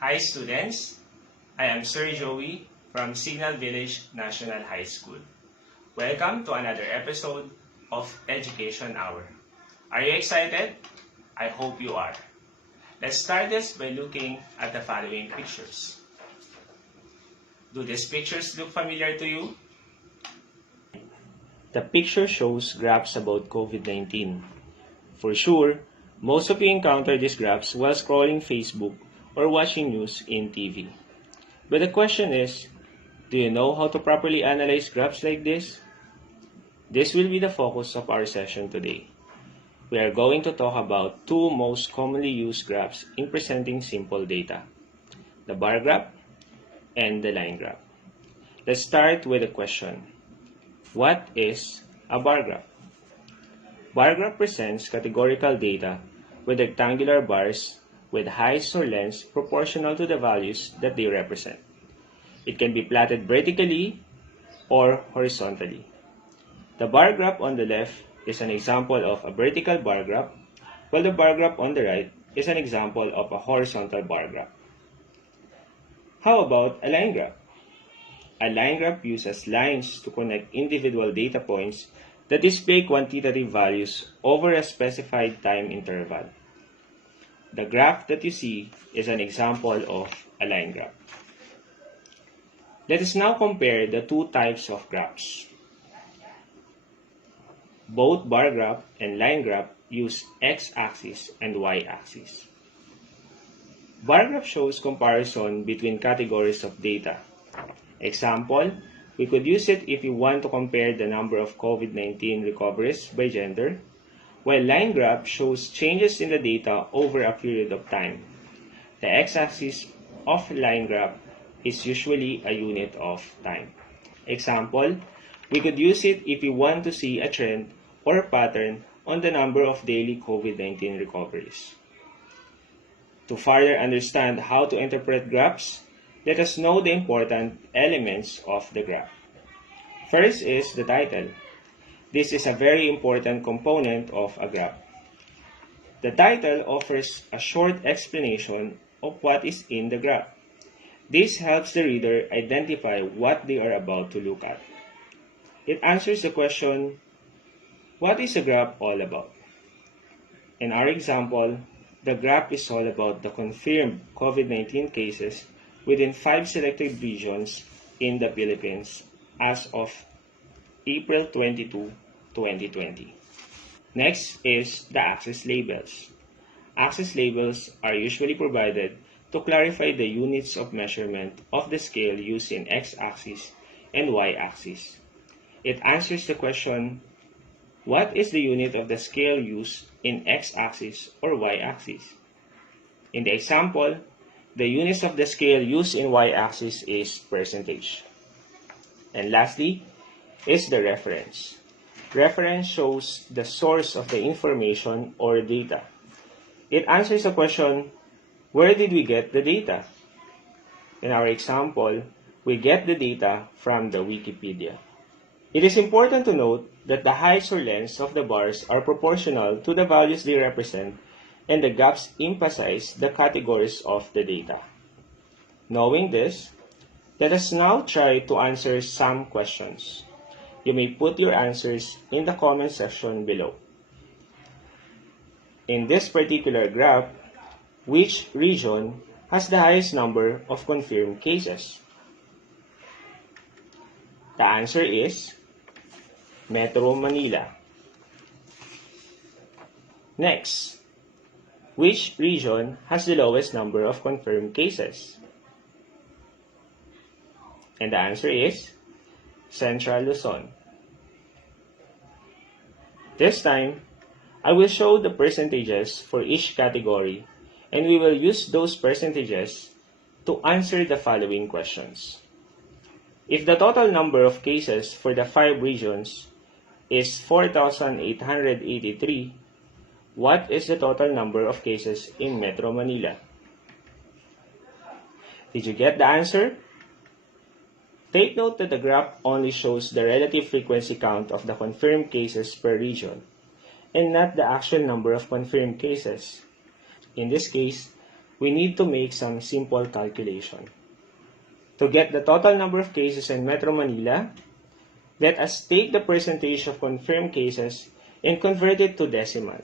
Hi students, I am Sir Joey from Signal Village National High School. Welcome to another episode of Education Hour. Are you excited? I hope you are. Let's start this by looking at the following pictures. Do these pictures look familiar to you? The picture shows graphs about COVID-19. For sure, most of you encounter these graphs while scrolling Facebook or watching news in TV. But the question is, do you know how to properly analyze graphs like this? This will be the focus of our session today. We are going to talk about two most commonly used graphs in presenting simple data, the bar graph and the line graph. Let's start with a question. What is a bar graph? Bar graph presents categorical data with rectangular bars with heights or lengths proportional to the values that they represent. It can be plotted vertically or horizontally. The bar graph on the left is an example of a vertical bar graph, while the bar graph on the right is an example of a horizontal bar graph. How about a line graph? A line graph uses lines to connect individual data points that display quantitative values over a specified time interval. The graph that you see is an example of a line graph. Let us now compare the two types of graphs. Both bar graph and line graph use x-axis and y-axis. Bar graph shows comparison between categories of data. Example, we could use it if we want to compare the number of COVID-19 recoveries by gender, while line graph shows changes in the data over a period of time. The x-axis of line graph is usually a unit of time. Example, we could use it if we want to see a trend or pattern on the number of daily COVID-19 recoveries. To further understand how to interpret graphs, let us know the important elements of the graph. First is the title. This is a very important component of a graph. The title offers a short explanation of what is in the graph. This helps the reader identify what they are about to look at. It answers the question, what is a graph all about? In our example, the graph is all about the confirmed COVID-19 cases within 5 selected regions in the Philippines as of April 22, 2020. Next is the axis labels. Axis labels are usually provided to clarify the units of measurement of the scale used in x-axis and y-axis. It answers the question, what is the unit of the scale used in x-axis or y-axis? In the example, the units of the scale used in y-axis is percentage. And lastly is the reference. Reference shows the source of the information or data. It answers the question, where did we get the data? In our example, we get the data from the Wikipedia. It is important to note that the heights or lengths of the bars are proportional to the values they represent, and the gaps emphasize the categories of the data. Knowing this, let us now try to answer some questions. You may put your answers in the comment section below. In this particular graph, which region has the highest number of confirmed cases? The answer is Metro Manila. Next, which region has the lowest number of confirmed cases? And the answer is Central Luzon. This time, I will show the percentages for each category, and we will use those percentages to answer the following questions. If the total number of cases for the 5 regions is 4,883, what is the total number of cases in Metro Manila? Did you get the answer? Take note that the graph only shows the relative frequency count of the confirmed cases per region, and not the actual number of confirmed cases. In this case, we need to make some simple calculation. To get the total number of cases in Metro Manila, let us take the percentage of confirmed cases and convert it to decimal.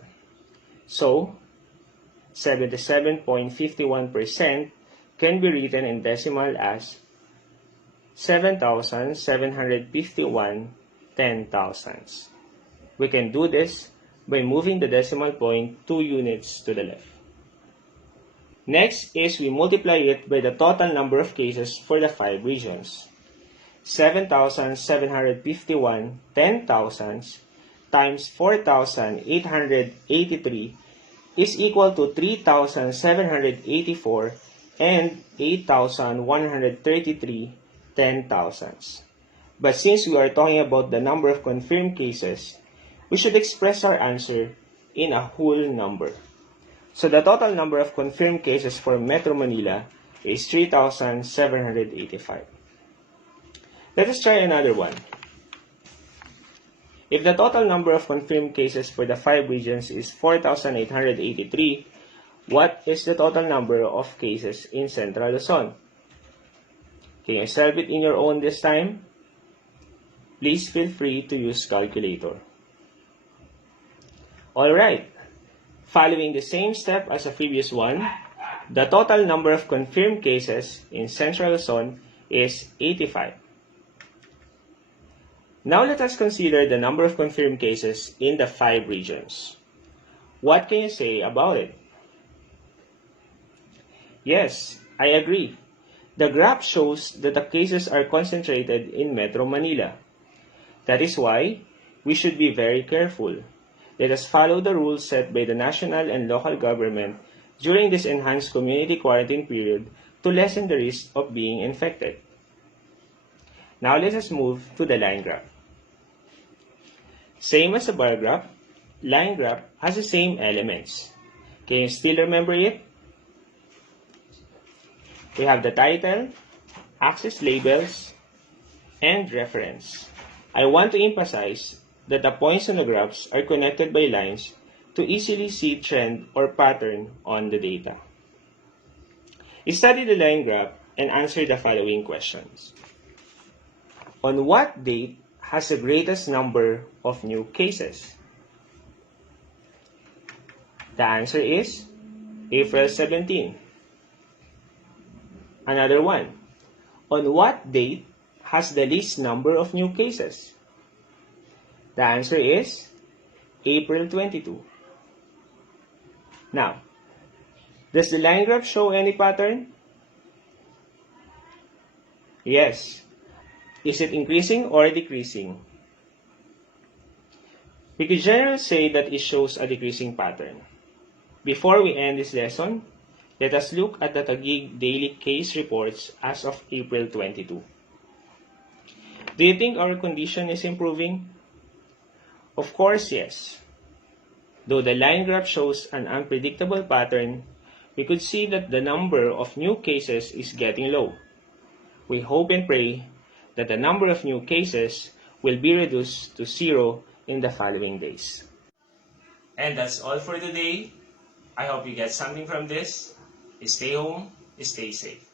So, 77.51% can be written in decimal as 7,751 10,000s. We can do this by moving the decimal point 2 units to the left. Next is we multiply it by the total number of cases for the 5 regions. 7,751 10,000s times 4,883 is equal to 3,784 and 8,133 10,000s. But since we are talking about the number of confirmed cases, we should express our answer in a whole number. So the total number of confirmed cases for Metro Manila is 3,785. Let us try another one. If the total number of confirmed cases for the 5 regions is 4,883, what is the total number of cases in Central Luzon? Can you solve it in your own this time? Please feel free to use calculator. Alright, following the same step as the previous one, the total number of confirmed cases in Central Luzon is 85. Now let us consider the number of confirmed cases in the 5 regions. What can you say about it? Yes, I agree. The graph shows that the cases are concentrated in Metro Manila. That is why we should be very careful. Let us follow the rules set by the national and local government during this enhanced community quarantine period to lessen the risk of being infected. Now let us move to the line graph. Same as the bar graph, line graph has the same elements. Can you still remember it? We have the title, axis labels, and reference. I want to emphasize that the points on the graphs are connected by lines to easily see trend or pattern on the data. Study the line graph and answer the following questions. On what date has the greatest number of new cases? The answer is April 17. Another one. On what date has the least number of new cases? The answer is April 22. Now, does the line graph show any pattern? Yes. Is it increasing or decreasing? We could generally say that it shows a decreasing pattern. Before we end this lesson, let us look at the Taguig daily case reports as of April 22. Do you think our condition is improving? Of course, yes. Though the line graph shows an unpredictable pattern, we could see that the number of new cases is getting low. We hope and pray that the number of new cases will be reduced to 0 in the following days. And that's all for today. I hope you get something from this. Stay home, stay safe.